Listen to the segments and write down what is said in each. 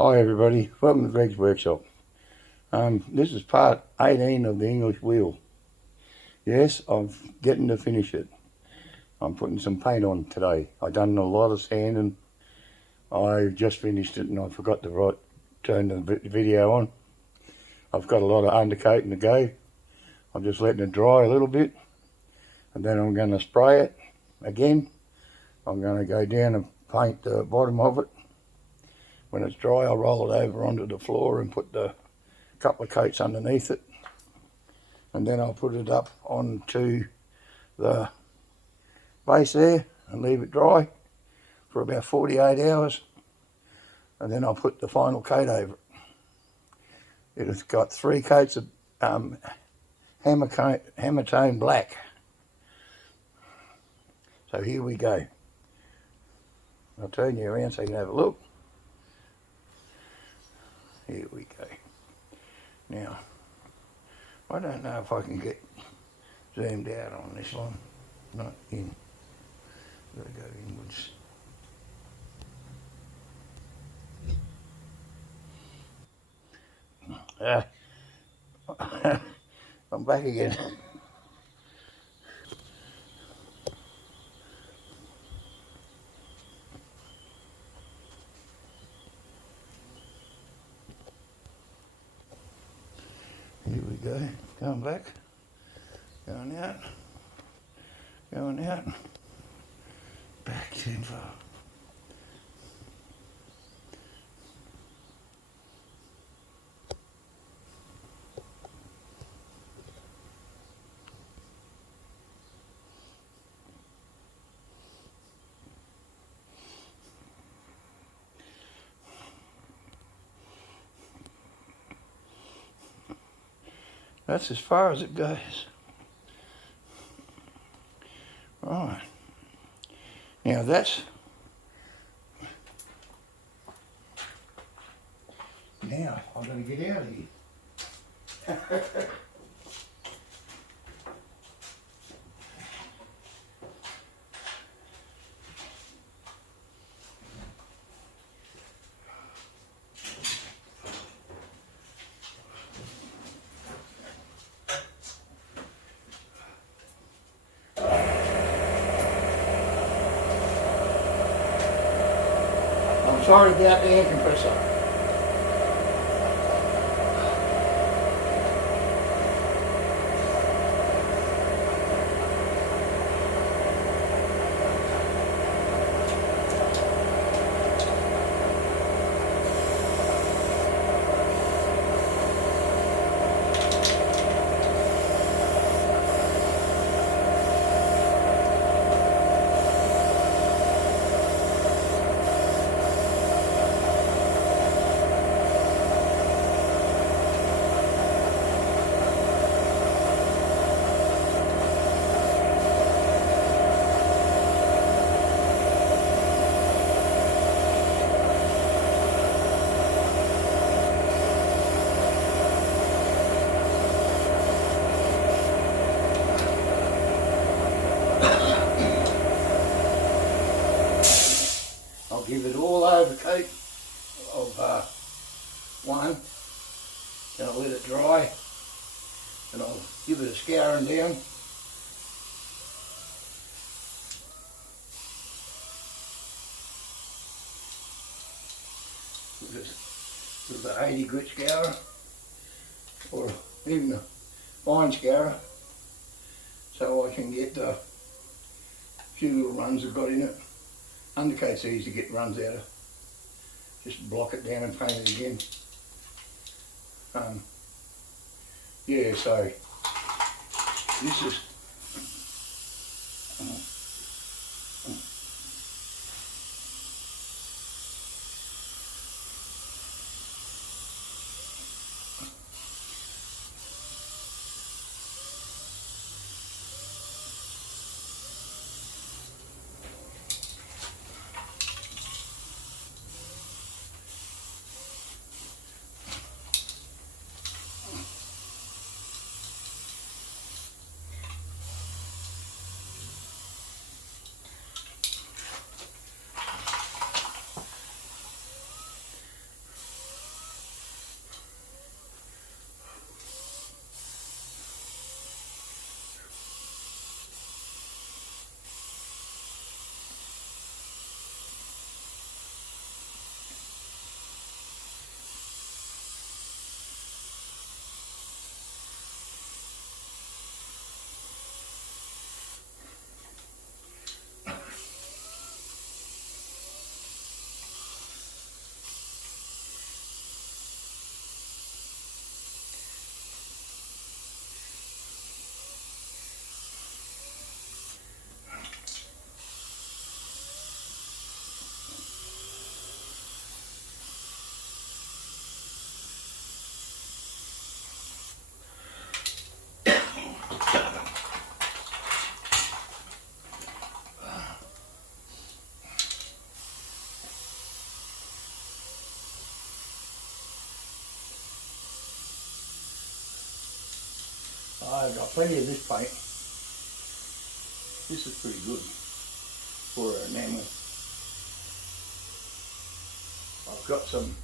Hi everybody, welcome to Greg's Workshop. This is part 18 of the English wheel. Yes, I'm getting to finish it. I'm putting some paint on today. I've done a lot of sanding. I just finished it and I forgot to turn the video on. I've got a lot of undercoating to go. I'm just letting it dry a little bit and then I'm going to spray it again. I'm going to go down and paint the bottom of it. When it's dry, I'll roll it over onto the floor and put the couple of coats underneath it, and then I'll put it up onto the base there and leave it dry for about 48 hours, and then I'll put the final coat over it. It's got 3 coats of Hammertone black. So here we go. I'll turn you around so you can have a look. Here we go. Now, I don't know if I can get zoomed out on this one. Not in. Gotta go inwards. I'm back again. Here we go. Going back. Going out. Going out. Back too far. That's as far as it goes. Right. Now that's... Now, I've got to get out of here. I'm sorry about the air compressor. I'll give it all over coat of one, then I'll let it dry, and I'll give it a scouring down. With the 80 grit scourer, or even a fine scourer, so I can get the few little runs I've got in it. Undercoat's easy to get runs out of. Just block it down and paint it again. Yeah, so this is got plenty of this paint. This is pretty good for an enamel. I've got some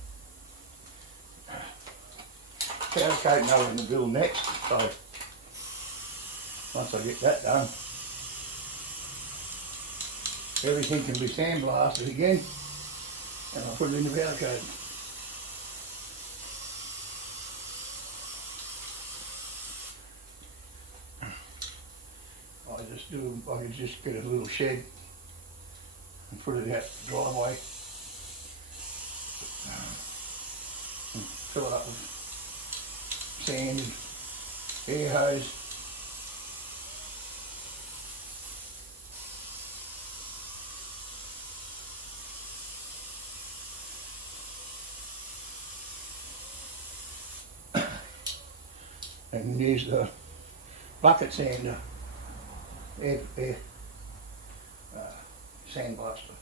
powder coating over in the bill next, so once I get that done, everything can be sandblasted again, and I'll put it in the powder coating. I could just get a little shed and put it out the driveway and fill it up with sand and air hose. And use the bucket sander, air sandblaster.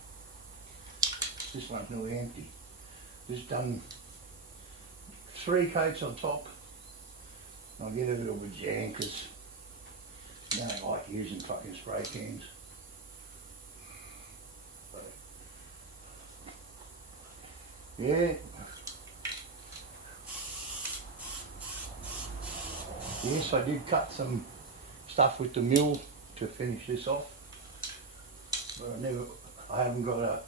This one's nearly empty. Just done 3 coats on top. I'll get a little bit jam because I don't like using fucking spray cans. But, yeah. Yes, I did cut some stuff with the mill to finish this off, but I haven't got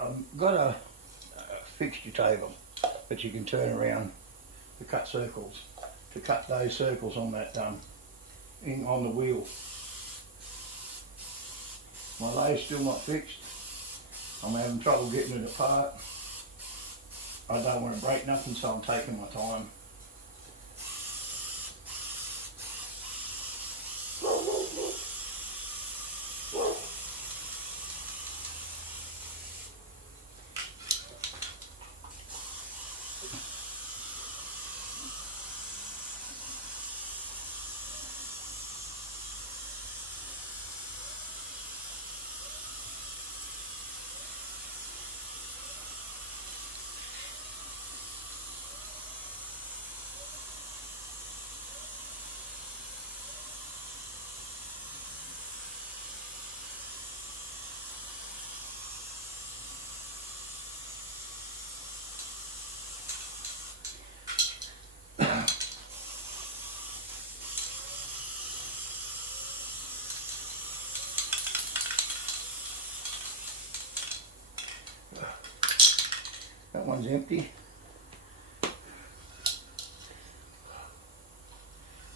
I've got a fixture table that you can turn around to cut circles, to cut those circles on that on the wheel. My lathe's still not fixed. I'm having trouble getting it apart. I don't want to break nothing, so I'm taking my time. That one's empty.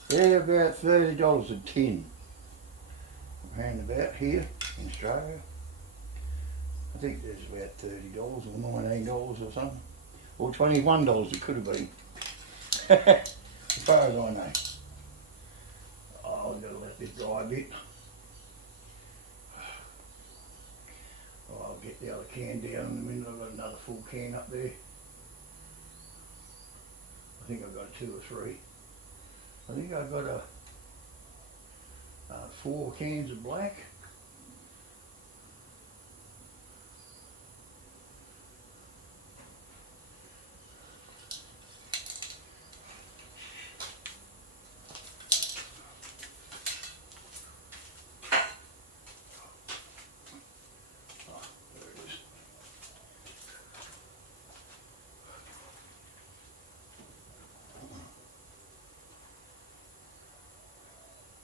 They're about $30 a tin. Around about here in Australia. I think there's about $30 or $19 or something. Or $21 it could have been. As far as I know. Oh, I've got to let this dry a bit. Oh, I'll get the other can down in a minute. I've got another full can up there. I think I've got 2 or 3. I think I've got 4 cans of black.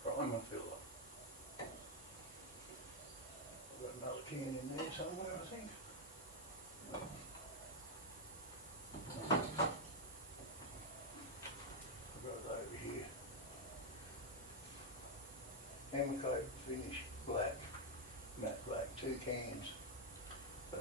Primer filler. I've got another can in there somewhere, I think. I've got it over here. Hammercoat finish black, matte black, 2 cans. So,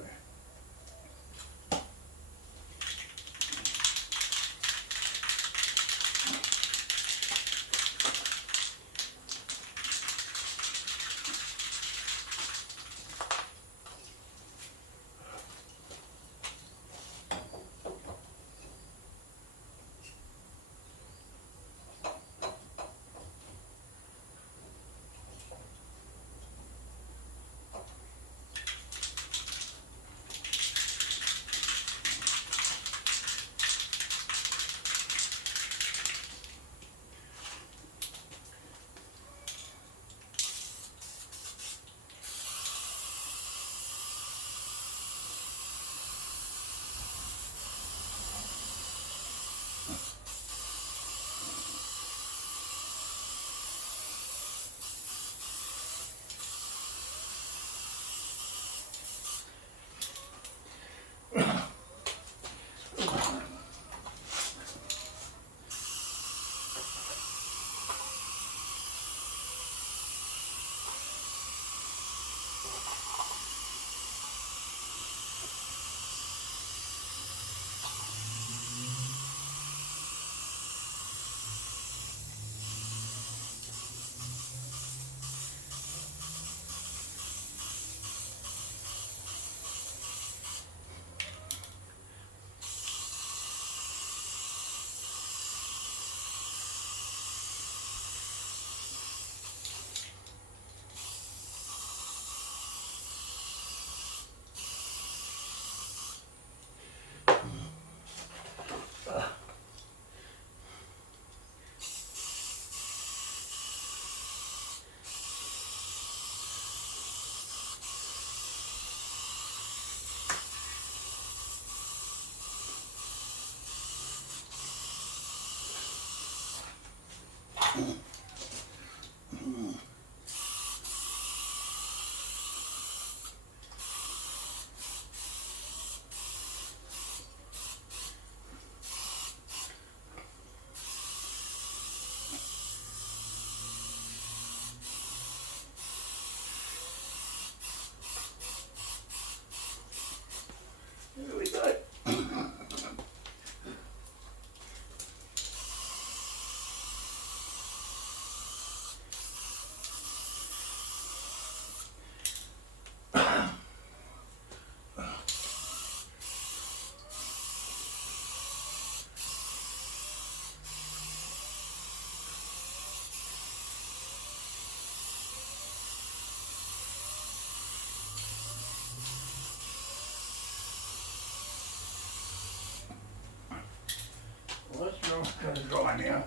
dry now.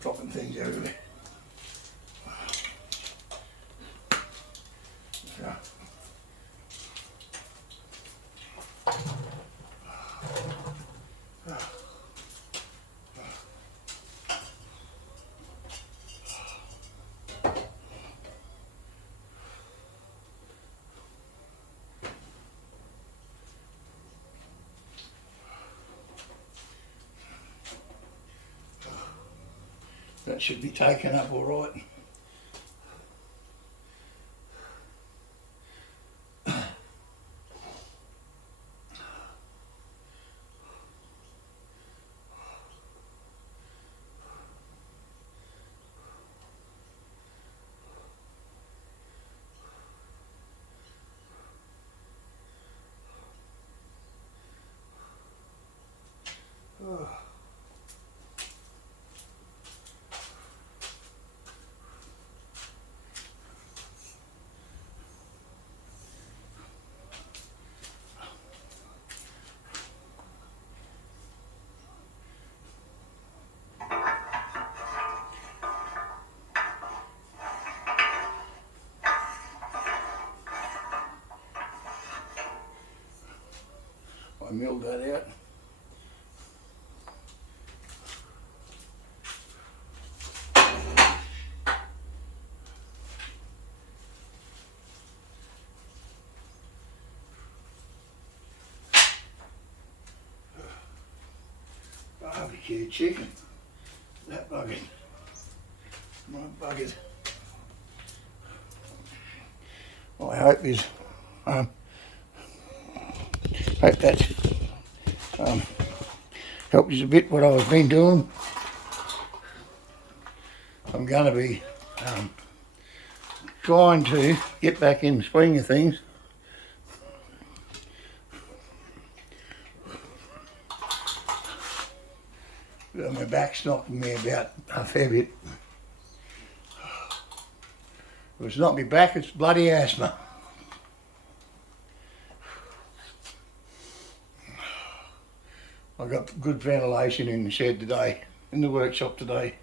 Dropping things everywhere. Yeah. That should be taken up all right. I milled that out. Barbecue chicken. That bugging. My buggers. Well, I hope is hope that helps you a bit what I've been doing. I'm going to be trying to get back in the swing of things. My back's knocking me about a fair bit. If it's not my back, it's bloody asthma. I got good ventilation in the shed today, in the workshop today.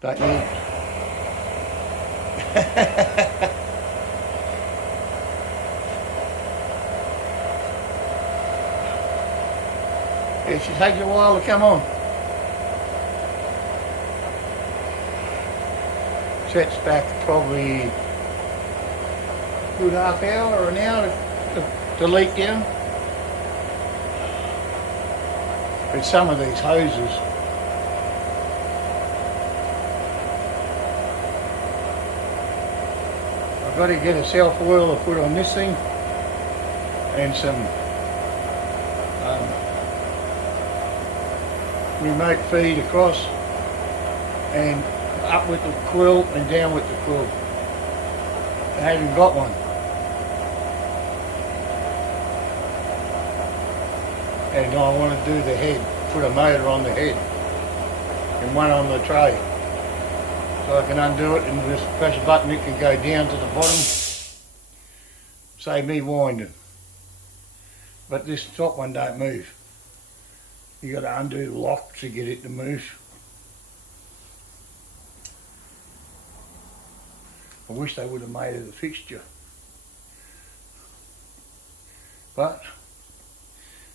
Don't you? It takes a while to come on. Sets back probably a good half hour or an hour to leak down. But some of these hoses, I've got to get a self-oil to put on this thing and some remote feed across and up with the quill and down with the quill. I haven't got one. And I want to do the head, put a motor on the head and one on the tray. So I can undo it and just press a button, it can go down to the bottom. Save me winding. But this top one don't move. You got to undo the lock to get it to move. I wish they would have made it a fixture. But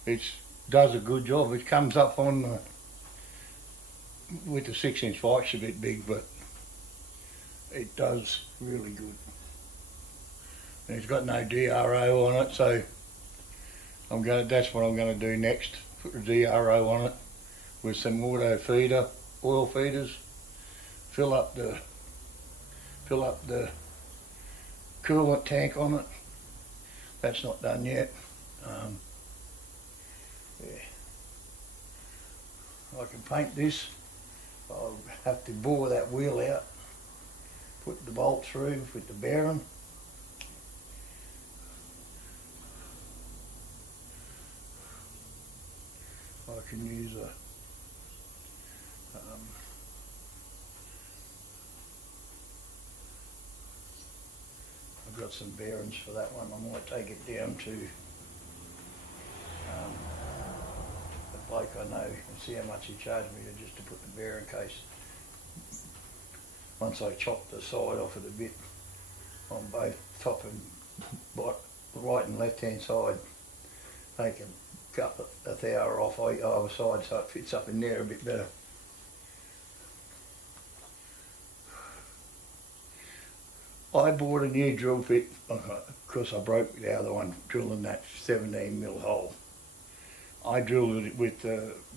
it does a good job. It comes up on the, with the 6-inch vise a bit big, but it does really good. And it's got no DRO on it, so that's what I'm going to do next. Put a DRO on it with some auto feeder, oil feeders. Fill up the coolant tank on it. That's not done yet. Yeah. I can paint this. I'll have to bore that wheel out, put the bolt through with the bearing. I can use a got some bearings for that one. I might take it down to the bloke I know and see how much he charged me just to put the bearing case. Once I chop the side off it a bit on both top and right and left hand side, take a couple of thou off either side so it fits up in there a bit better. I bought a new drill bit because I broke the other one drilling that 17mm hole. I drilled it with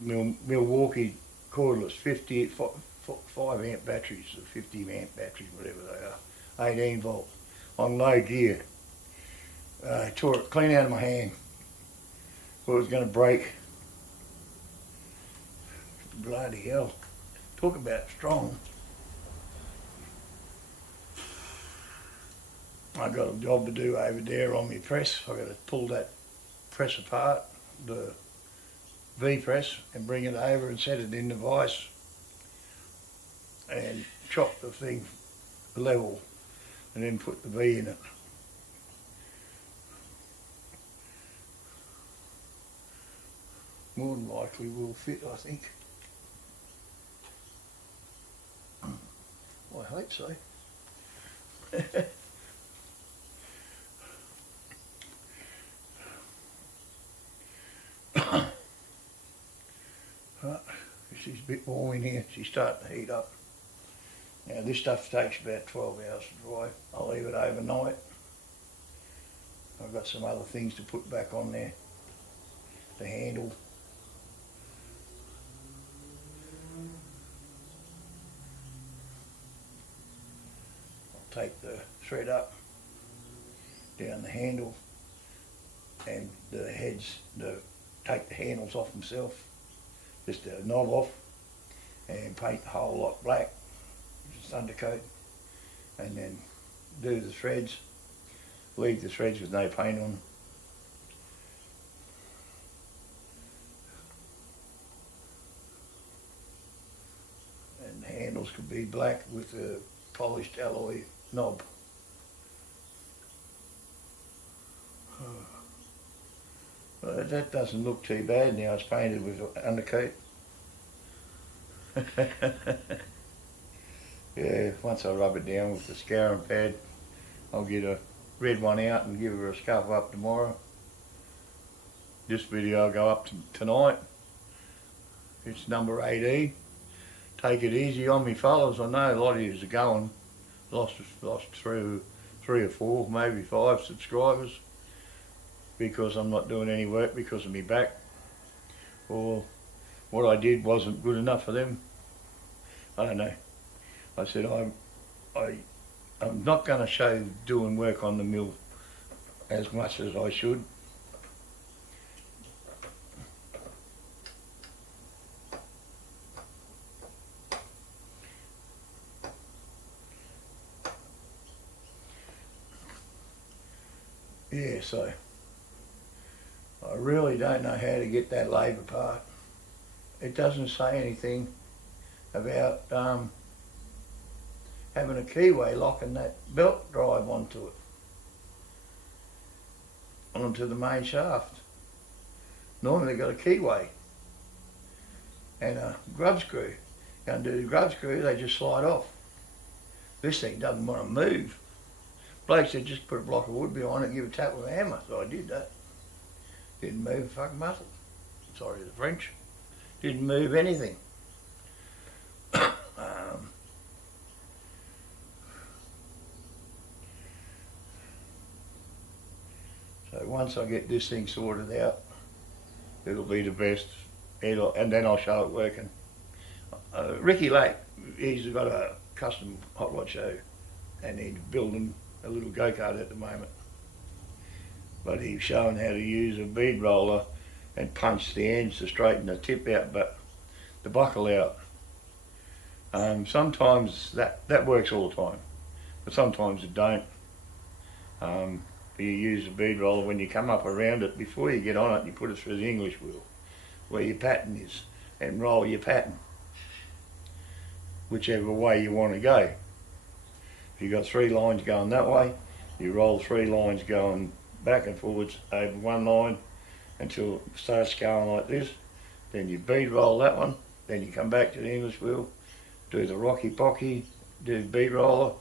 Milwaukee cordless 5 amp batteries, or 50 amp batteries, whatever they are, 18 volt, on low gear. I tore it clean out of my hand. Thought it was going to break. Bloody hell. Talk about strong. I got a job to do over there on my press. I got to pull that press apart, the V press, and bring it over and set it in the vise and chop the thing level and then put the V in it. More than likely will fit, I think. I hope so. She's a bit warm in here. She's starting to heat up. Now this stuff takes about 12 hours to dry. I'll leave it overnight. I've got some other things to put back on there. The handle. I'll take the thread up, down the handle, and the heads, take the handles off themselves. Just a knob off and paint the whole lot black, just undercoat, and then do the threads, leave the threads with no paint on. And the handles could be black with a polished alloy knob. Well, that doesn't look too bad now it's painted with undercoat. Yeah, once I rub it down with the scouring pad, I'll get a red one out and give her a scuff up tomorrow. This video will go up tonight. It's number 18. Take it easy on me fellas. I know a lot of you are going. Lost through 3 or 4, maybe 5 subscribers, because I'm not doing any work because of me back, or what I did wasn't good enough for them. I don't know. I said I'm not going to show doing work on the mill as much as I should. Yeah, so I really don't know how to get that lathe apart. It doesn't say anything about having a keyway locking that belt drive onto the main shaft. Normally they've got a keyway and a grub screw. You undo the grub screw, they just slide off. This thing doesn't want to move. Blake said just put a block of wood behind it and give it a tap with a hammer, so I did that. Didn't move a fucking muscle. Sorry the French. Didn't move anything. So once I get this thing sorted out, it'll be the best. And then I'll show it working. Ricky Lake, he's got a custom hot rod show and he's building a little go-kart at the moment. But he's showing how to use a bead roller and punch the ends to straighten the tip out, but the buckle out. Sometimes that works all the time, but sometimes it don't. You use a bead roller when you come up around it, before you get on it, you put it through the English wheel, where your pattern is, and roll your pattern, whichever way you want to go. If you've got 3 lines going that way, You roll 3 lines going back and forwards over one line until it starts going like this. Then you bead roll that one. Then you come back to the English wheel, do the rocky pocky, do the bead roller.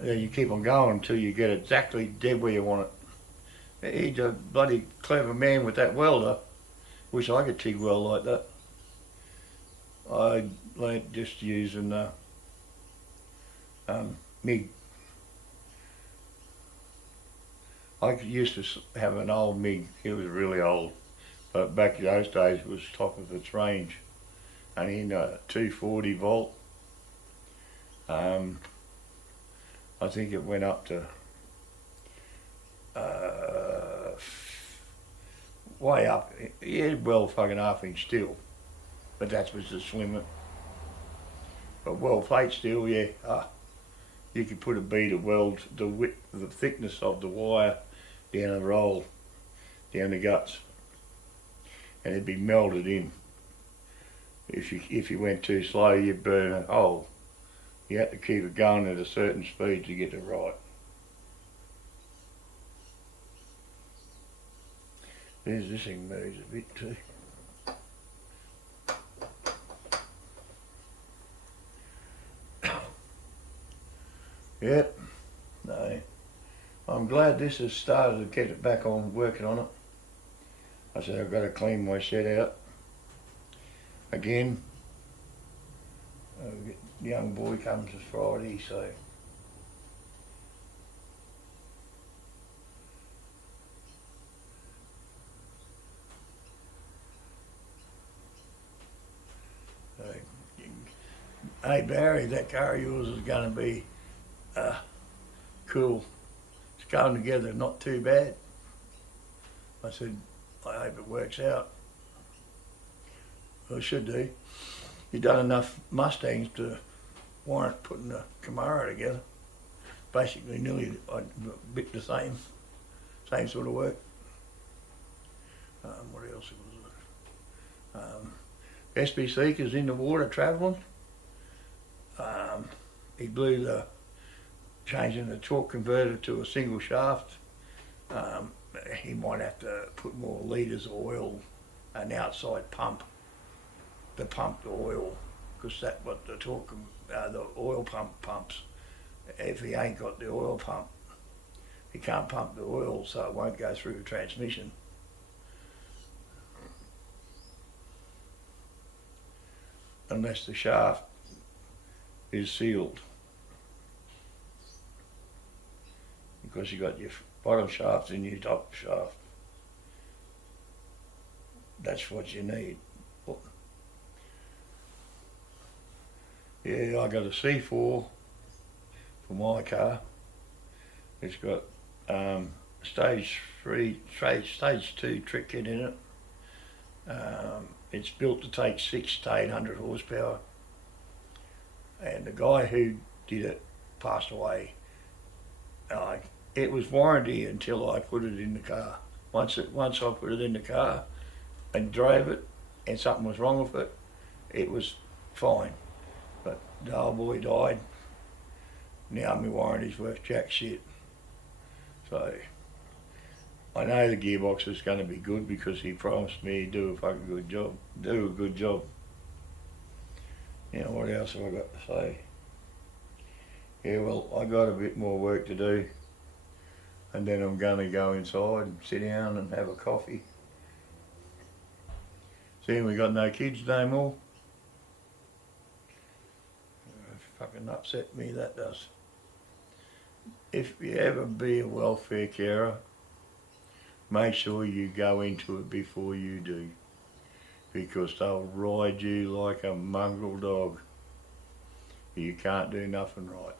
Then you keep on going until you get exactly dead where you want it. He's a bloody clever man with that welder. Wish I could TIG weld like that. I learnt just using MIG. I used to have an old MIG. It was really old, but back in those days it was top of its range. And in 240 volt, I think it went up to way up. He had well fucking half-inch steel, but that was the limit. But well plate steel, yeah. You could put a bead of weld the width, the thickness of the wire down a roll, down the guts, and it'd be melted in. If you went too slow, you'd burn a hole. You had to keep it going at a certain speed to get it right. This thing moves a bit too. Yep. No. I'm glad this has started to get it back on, working on it. I said I've got to clean my shed out again. The young boy comes this Friday, so hey Barry, that car of yours is going to be cool. It's going together not too bad. I said, I hope it works out. Well, it should do. You've done enough Mustangs to warrant putting a Camaro together. Basically nearly a bit the same sort of work. What else was it? SB Seeker's in the water travelling. He blew changing the torque converter to a single shaft. He might have to put more litres of oil, an outside pump, to pump the oil, because that's what the torque, the oil pump pumps. If he ain't got the oil pump, he can't pump the oil, so it won't go through the transmission. Unless the shaft is sealed. Because you got your bottom shaft and your top shaft. That's what you need. Yeah, I got a C4 for my car. It's got stage 2 trick kit in it. It's built to take 600 to 800 horsepower. And the guy who did it passed away. It was warranty until I put it in the car. Once I put it in the car and drove it, and something was wrong with it, it was fine. But the old boy died. Now my warranty's worth jack shit. So I know the gearbox is going to be good because he promised me he'd do a fucking good job. Do a good job. You know, what else have I got to say? Yeah, well, I got a bit more work to do. And then I'm going to go inside and sit down and have a coffee. See, we got no kids no more. Fucking upset me, that does. If you ever be a welfare carer, make sure you go into it before you do. Because they'll ride you like a mongrel dog. You can't do nothing right.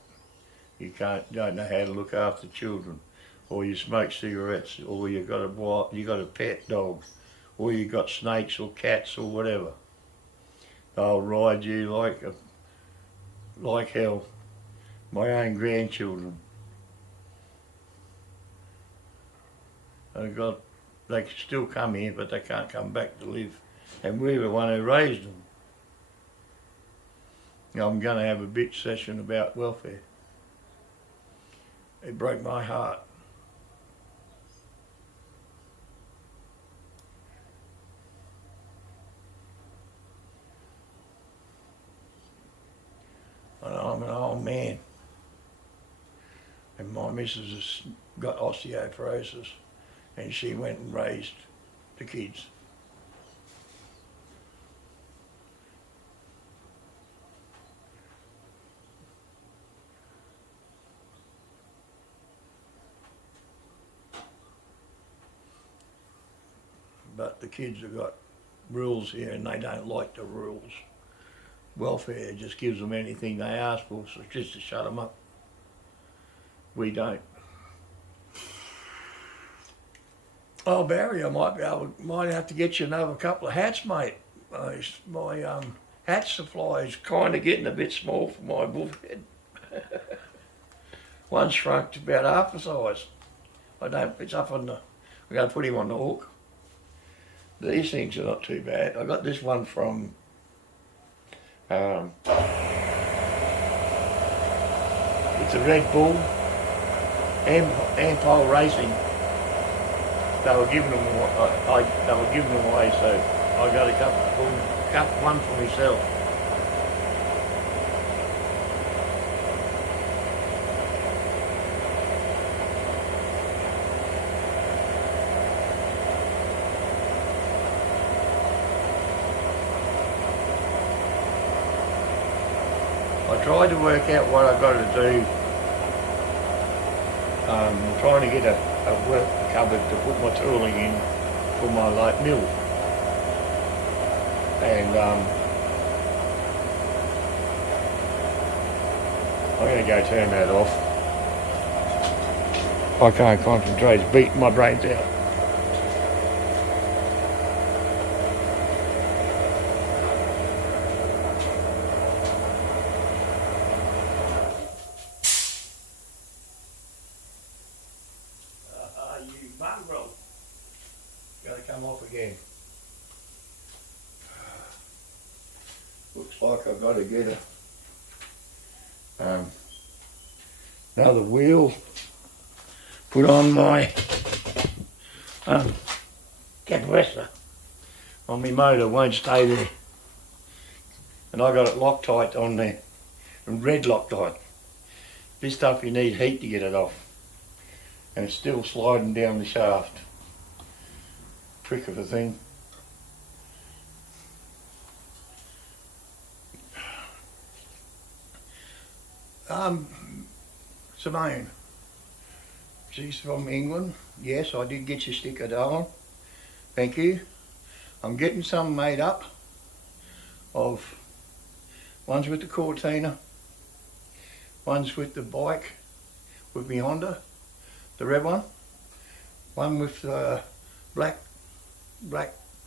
You don't know how to look after children, or you smoke cigarettes, or you got a pet dog, or you got snakes or cats or whatever. They'll ride you like hell. My own grandchildren. They can still come here, but they can't come back to live. And we're the one who raised them. I'm going to have a bitch session about welfare. It broke my heart. And I'm an old man, and my missus has got osteoporosis, and she went and raised the kids. But the kids have got rules here, and they don't like the rules. Welfare just gives them anything they ask for, so just to shut them up. We don't. Oh, Barry, might have to get you another couple of hats, mate. My hat supply is kind of getting a bit small for my wolf head. One shrunk to about half the size. It's up on the, we're going to put him on the hook. These things are not too bad. I got this one from it's a Red Bull Ampol Racing. They were giving them away, so I got one for myself. I tried to work out what I got to do. I'm trying to get a work cupboard to put my tooling in for my light mill. And I'm going to go turn that off. I can't concentrate, it's beating my brains out. You mongrel. Gotta come off again. Looks like I've got to get another wheel put on my compressor on my motor. Won't stay there, and I got it Loctite on there, and red Loctite. This stuff you need heat to get it off, and it's still sliding down the shaft. Trick of a thing. Simone, she's from England. Yes, I did get your sticker, darling. Thank you. I'm getting some made up of ones with the Cortina, ones with the bike, with me Honda, the red one with black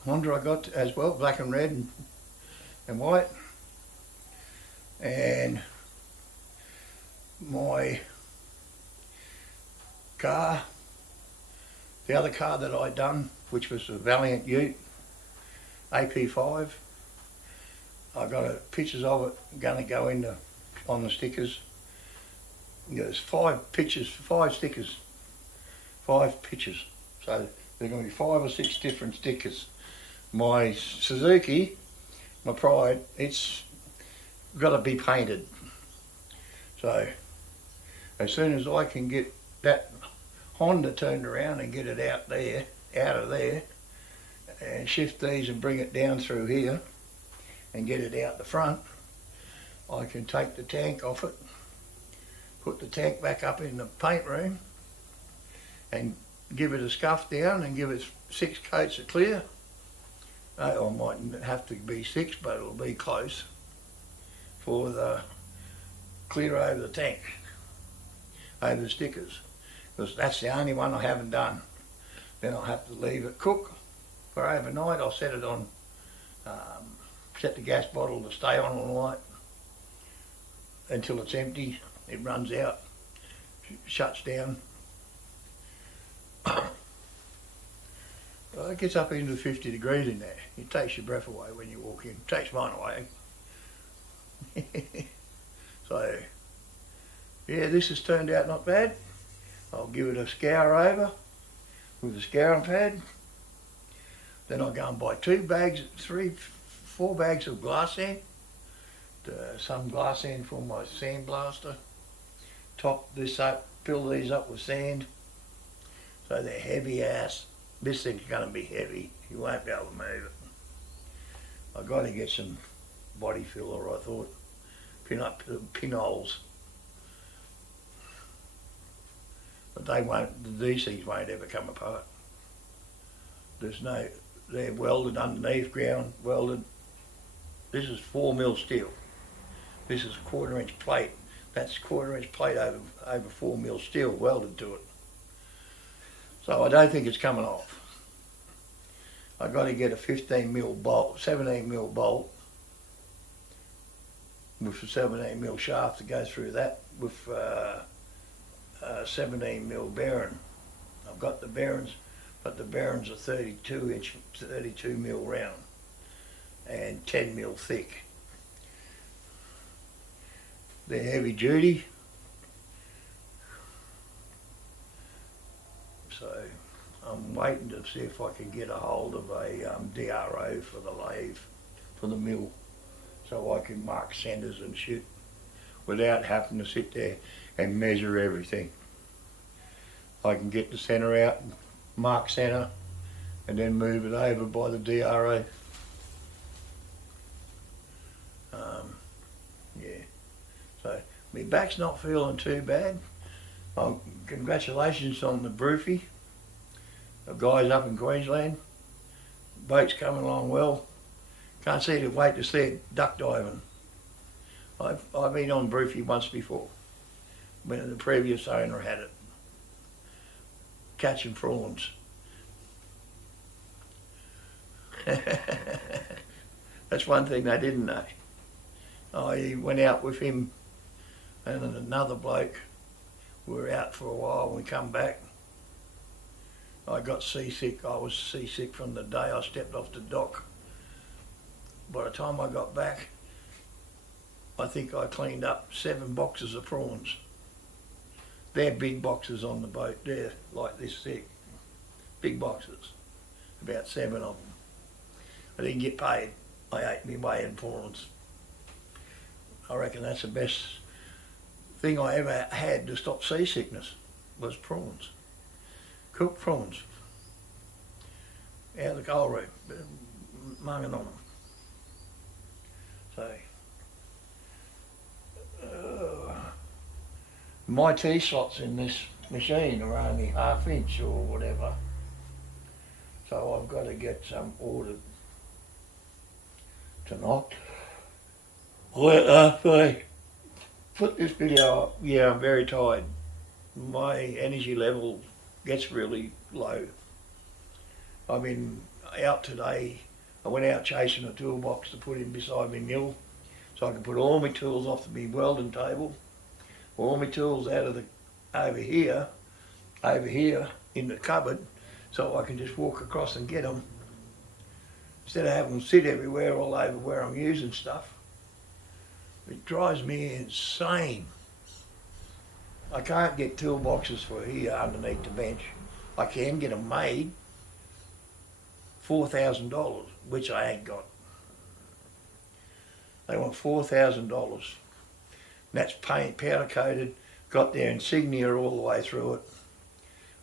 Honda I got as well, black and red and white, and my car, the other car that I done, which was a Valiant Ute AP5. I got pictures of it going to go into on the stickers. There's 5 pictures, 5 stickers, 5 pictures. So there's going to be 5 or 6 different stickers. My Suzuki, my Pride, it's got to be painted. So as soon as I can get that Honda turned around and get it out of there, and shift these and bring it down through here and get it out the front, I can take the tank off it, put the tank back up in the paint room and give it a scuff down and give it 6 coats of clear. I might have to be 6, but it'll be close, for the clear over the tank, over the stickers, because that's the only one I haven't done. Then I'll have to leave it cook for overnight. I'll set it on, set the gas bottle to stay on all night until it's empty. It runs out, shuts down. Well, it gets up into 50 degrees in there. It takes your breath away when you walk in. It takes mine away. So, yeah, this has turned out not bad. I'll give it a scour over with a scouring pad. Then I'll go and buy 4 bags of glass sand. Some glass sand for my sandblaster. Top this up, fill these up with sand. So they're heavy ass. This thing's going to be heavy. You won't be able to move it. I've got to get some body filler, I thought. Pinholes. But these things won't ever come apart. They're welded underneath, ground welded. This is 4mm steel. This is 1/4 inch plate. That's 1/4 inch plate over 4mm steel welded to it. So I don't think it's coming off. I've got to get a 15mm bolt, 17mm bolt with a 17mm shaft to go through that with a 17mm bearing. I've got the bearings, but the bearings are 32mm round and 10mm thick. They're heavy duty, so I'm waiting to see if I can get a hold of a DRO for the lathe, for the mill, so I can mark centres and shit without having to sit there and measure everything. I can get the centre out, mark centre, and then move it over by the DRO. Yeah, so my back's not feeling too bad. Congratulations on the Broofy. The guys up in Queensland. Boat's coming along well. Can't see to wait to see it duck diving. I've been on Broofy once before, when the previous owner had it. Catching prawns. That's one thing they didn't know. I went out with him and another bloke. We were out for a while and we come back. I got seasick. I was seasick from the day I stepped off the dock. By the time I got back, I think I cleaned up 7 boxes of prawns. They're big boxes on the boat. They're like this thick. Big boxes. About 7 of them. I didn't get paid. I ate me way in prawns. I reckon that's the best thing I ever had to stop seasickness was prawns. Cooked prawns. Out of the coal room. Munging on them. So, my T-slots in this machine are only 1/2 inch or whatever. So I've got to get some ordered tonight. I put this video up. Yeah, I'm very tired. My energy level gets really low. I've been out today. I went out chasing a toolbox to put in beside my mill so I can put all my tools off my welding table. All my tools out of over here in the cupboard, so I can just walk across and get them instead of having them sit everywhere all over where I'm using stuff. It drives me insane. I can't get toolboxes for here underneath the bench. I can get them made, $4,000, which I ain't got. They want $4,000. That's paint, powder coated, got their insignia all the way through it.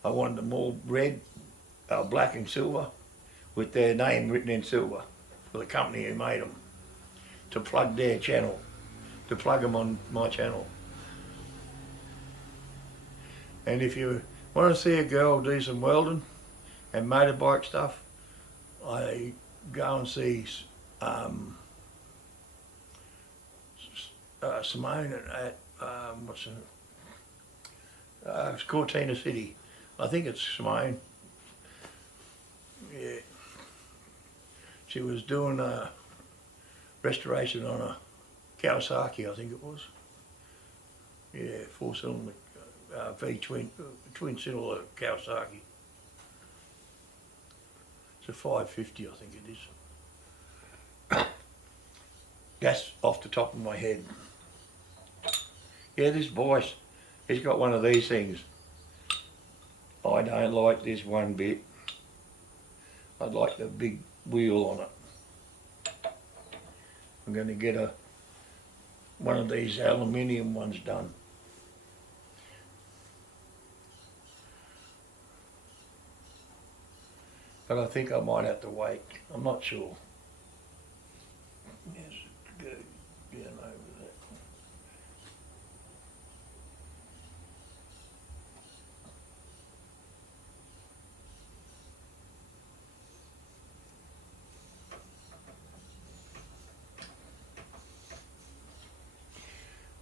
I wanted them all red, black and silver, with their name written in silver for the company who made them, to plug their channel, to plug them on my channel. And if you want to see a girl do some welding and motorbike stuff, I go and see Simone at it's Cortina City. I think it's Simone. Yeah. She was doing a restoration on a Kawasaki, I think it was. Yeah, 4-cylinder twin cylinder Kawasaki. It's a 550, I think it is. That's off the top of my head. Yeah, this boy, he's got one of these things. I don't like this one bit. I'd like the big wheel on it. I'm going to get one of these aluminium ones done. But I think I might have to wait. I'm not sure. Yes, go down over that.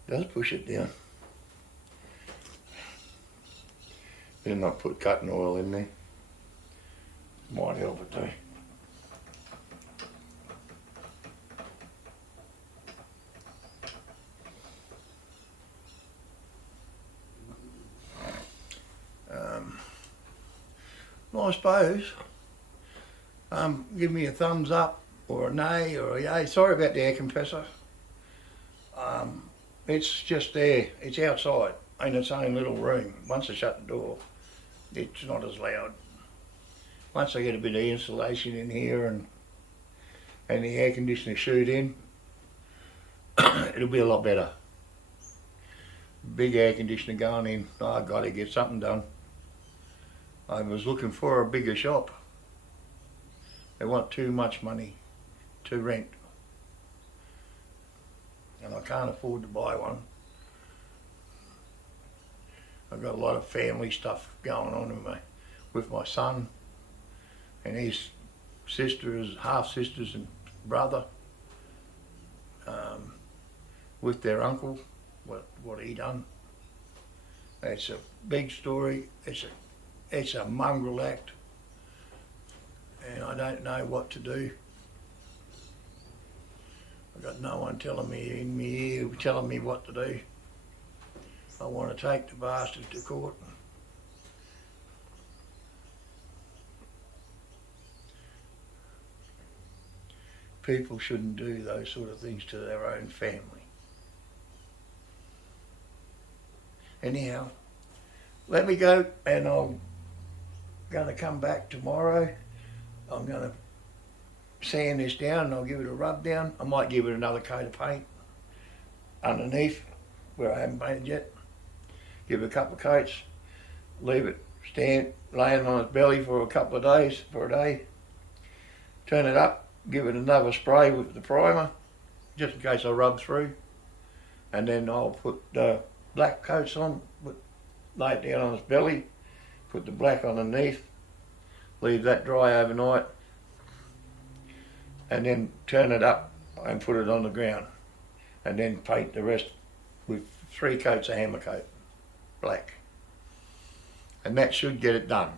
Does push it down. Then I put cutting oil in there. Might help it too. Well, I suppose, give me a thumbs up or a nay or a yay. Sorry about the air compressor. It's just there. It's outside in its own little room. Once I shut the door, it's not as loud. Once I get a bit of insulation in here and the air conditioner shoot in, it'll be a lot better. Big air conditioner going in. I've got to get something done. I was looking for a bigger shop. They want too much money to rent. And I can't afford to buy one. I've got a lot of family stuff going on with my son and his sisters, half sisters and brother, with their uncle, what he done. It's a big story. It's a mongrel act, and I don't know what to do. I've got no one telling me in my ear, telling me what to do. I want to take the bastard to court. People shouldn't do those sort of things to their own family. Anyhow, let me go, and I'm going to come back tomorrow. I'm going to sand this down and I'll give it a rub down. I might give it another coat of paint underneath where I haven't painted yet. Give it a couple of coats, leave it laying on its belly for a couple of days, for a day. Turn it up, give it another spray with the primer, just in case I rub through. And then I'll put black coats on, lay it down on its belly, put the black underneath, leave that dry overnight, and then turn it up and put it on the ground, and then paint the rest with 3 coats of hammer coat, black. And that should get it done,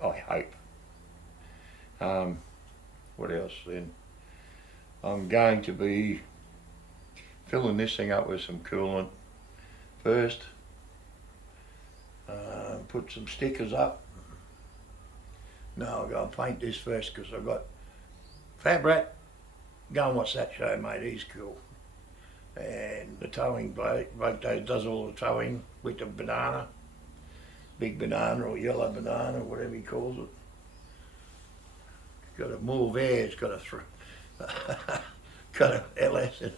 I hope. What else then? I'm going to be filling this thing up with some coolant first. Put some stickers up. No, I've got to paint this first because I've got Fab Rat. Go and watch that show, mate. He's cool. And the towing bloke does all the towing with the banana, big banana or yellow banana, or whatever he calls it. Got a Morvair. It's got got a LS in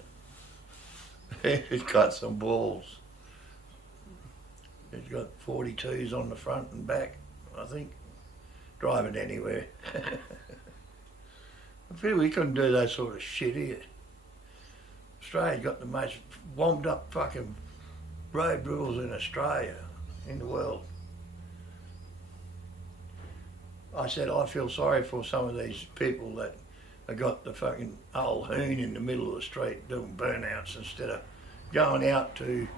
it. It's got some balls. It's got 42s on the front and back, I think. Drive it anywhere. I feel we couldn't do that sort of shit here. Australia's got the most wombed up fucking road rules in Australia, in the world. I said I feel sorry for some of these people that have got the fucking old hoon in the middle of the street doing burnouts instead of going out to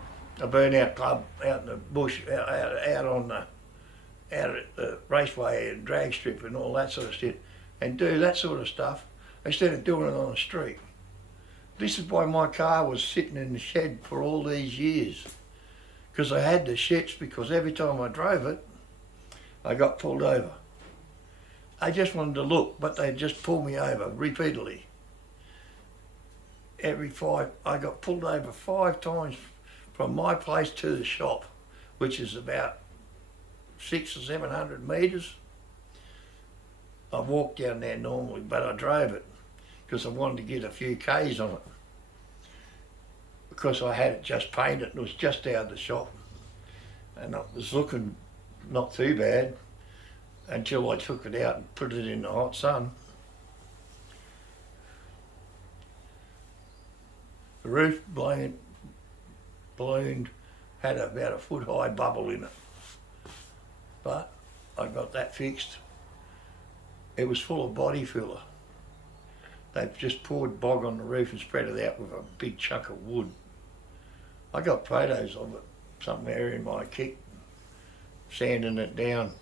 a burnout club out in the bush, out at the raceway and drag strip and all that sort of shit, and do that sort of stuff instead of doing it on the street. This is why my car was sitting in the shed for all these years, because I had the shits, because every time I drove it, I got pulled over. I just wanted to look, but they'd just pull me over repeatedly. I got pulled over 5 times from my place to the shop, which is about 600 or 700 metres. I walked down there normally, but I drove it because I wanted to get a few Ks on it. Because I had it just painted and it was just out of the shop. And it was looking not too bad until I took it out and put it in the hot sun. The roof ballooned, had about a foot high bubble in it. But I got that fixed. It was full of body filler. They've just poured bog on the roof and spread it out with a big chunk of wood. I got photos of it somewhere in my kit, sanding it down.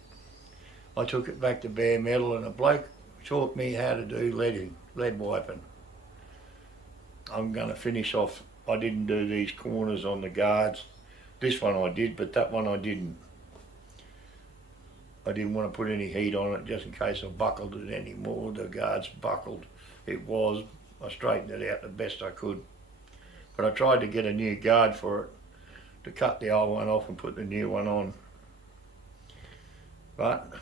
I took it back to bare metal and a bloke taught me how to do lead wiping. I'm going to finish off. I didn't do these corners on the guards. This one I did, but that one I didn't. I didn't want to put any heat on it just in case I buckled it anymore. The guards buckled. It was. I straightened it out the best I could. But I tried to get a new guard for it, to cut the old one off and put the new one on. But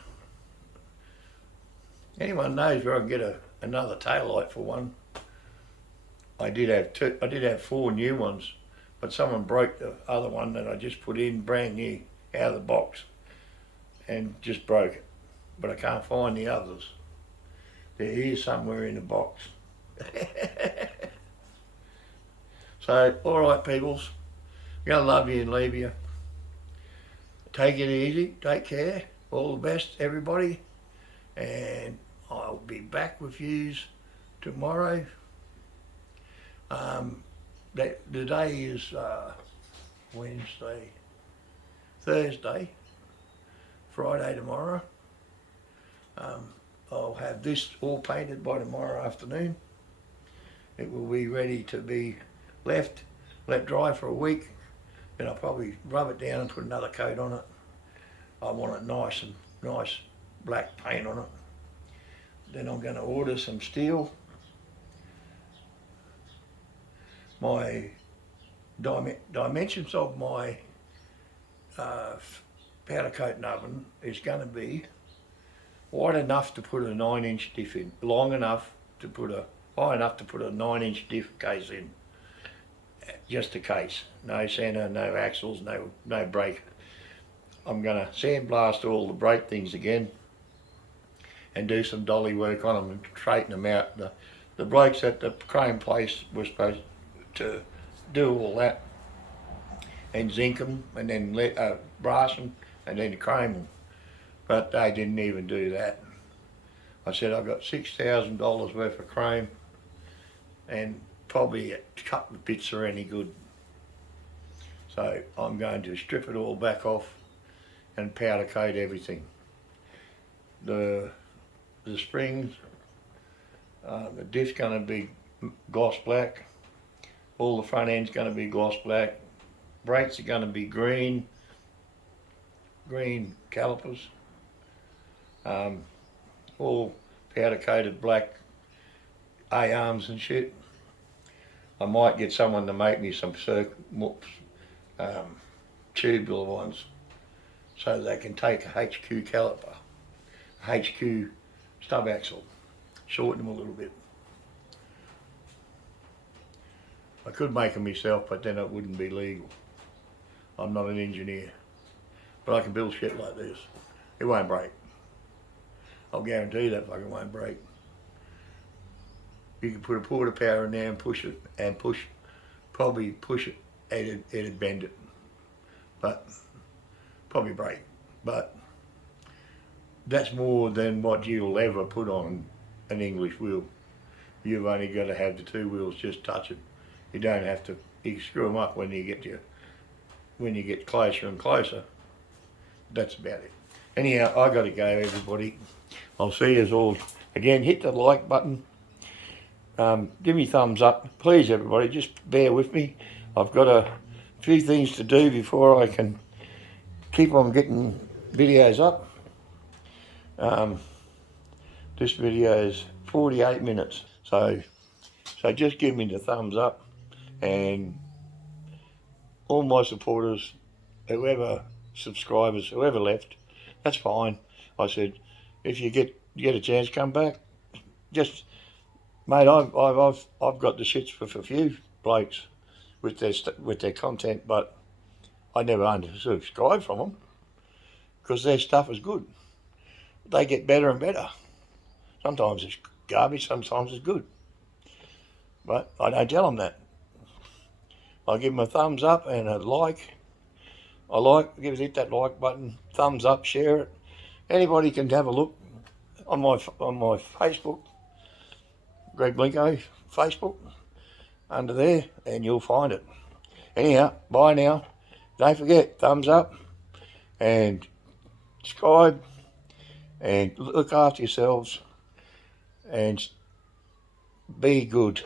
anyone knows where I can get another taillight for one. I did have 4 new ones, but someone broke the other one that I just put in brand new out of the box and just broke it. But I can't find the others. They're here somewhere in the box. So, all right, peoples. I'm going to love you and leave you. Take it easy. Take care. All the best, everybody. And I'll be back with yous tomorrow. The day is Wednesday, Thursday, Friday tomorrow. I'll have this all painted by tomorrow afternoon. It will be ready to be let dry for a week. Then I'll probably rub it down and put another coat on it. I want it nice black paint on it. Then I'm going to order some steel. My dimensions of my powder coating oven is going to be wide enough to put a 9-inch diff in, high enough to put a 9-inch diff case in. Just a case, no center, no axles, no brake. I'm going to sandblast all the brake things again and do some dolly work on them and straighten them out. The blokes at the crane place were supposed to do all that and zinc them and then brass them and then chrome them, but they didn't even do that. I said I've got $6,000 worth of chrome and probably a couple of bits are any good. So I'm going to strip it all back off and powder coat everything. The springs, the diff's going to be gloss black. All the front end's going to be gloss black. Brakes are going to be green calipers. All powder coated black A-arms and shit. I might get someone to make me some tubular ones so they can take a HQ caliper, a HQ stub axle, shorten them a little bit. I could make them myself, but then it wouldn't be legal. I'm not an engineer, but I can build shit like this. It won't break. I'll guarantee that fucking won't break. You can put a quarter power in there and push it, probably push it, it'd bend it, but probably break. But that's more than what you'll ever put on an English wheel. You've only got to have the 2 wheels just touch it. You don't have to. You screw them up when you get closer and closer. That's about it. Anyhow, I got to go, everybody. I'll see you all again. Hit the like button. Give me thumbs up, please, everybody. Just bear with me. I've got a few things to do before I can keep on getting videos up. This video is 48 minutes, so just give me the thumbs up, and all my supporters, whoever subscribers, whoever left, That's fine. I said, if you get a chance, come back. Just, mate, I've got the shits for a few blokes with their content, but I never unsubscribe from them because their stuff is good. They get better and better. Sometimes it's garbage, sometimes it's good. But I don't tell them that. I give them a thumbs up and a like. Hit that like button, thumbs up, share it. Anybody can have a look on my Facebook, Greg Blinko Facebook, under there, and you'll find it. Anyhow, bye now. Don't forget, thumbs up and subscribe and look after yourselves and be good.